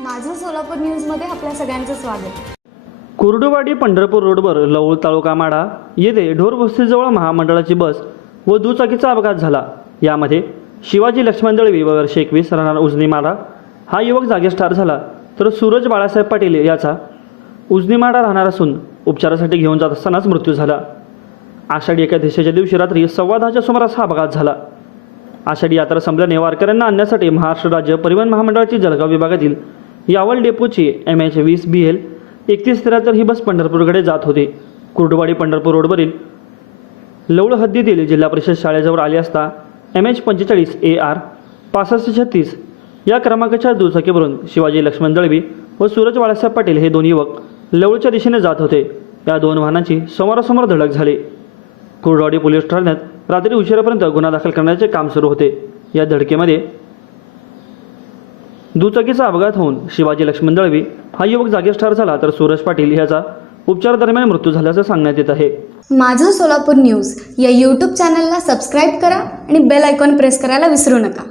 माझं सोलापूर न्यूजमध्ये आपल्या सगळ्यांचं स्वागत. कुर्डुवाडी पंढरपूर रोडवर लवळ तालुका माडा येथे ढोरवस्तीजवळ महामंडळाची बस व दुचाकीचा अपघात झाला. यामध्ये शिवाजी लक्ष्मण दळवी व वर्ष एकवीस राहणार उजनी माडा हा युवक जागेस ठार झाला तर सूरज बाळासाहेब पाटील याचा उजनी माडा राहणार असून उपचारासाठी घेऊन जात असतानाच मृत्यू झाला. आषाढी एकादशीच्या दिवशी रात्री सव्वा दहाच्या सुमारास हा अपघात झाला. आषाढी यात्रा संपल्याने वारकऱ्यांना आणण्यासाठी महाराष्ट्र राज्य परिवहन महामंडळाची जळगाव विभागातील यावल डेपोची एम एच वीस बी एल एकतीस त्र्याहत्तर ही बस पंढरपूरकडे जात होती. कुर्डवाडी पंढरपूर रोडवरील लवळ हद्दीतील जिल्हा परिषद शाळेजवळ आली असता एम एच पंचेचाळीस ए आर पासष्ट छत्तीस या क्रमांकाच्या दुचाकीवरून शिवाजी लक्ष्मण दळवी व सूरज बाळासाहेब पाटील हे दोन युवक लवळच्या दिशेने जात होते. या दोन वाहनांची समोरासमोर धडक झाली. कुर्डवाडी पोलीस ठाण्यात रात्री उशिरापर्यंत गुन्हा दाखल करण्याचे काम सुरू होते. या धडकेमध्ये दुचाकीचा अपघात होऊन शिवाजी लक्ष्मण दळवी हा युवक जागीच ठार झाला तर सूरज पाटील याचा उपचार दरम्यान मृत्यू झाल्याचं सांगण्यात येत आहे. माझं सोलापूर न्यूज या यूट्यूब चॅनलला सबस्क्राईब करा आणि बेल आयकॉन प्रेस करायला विसरू नका.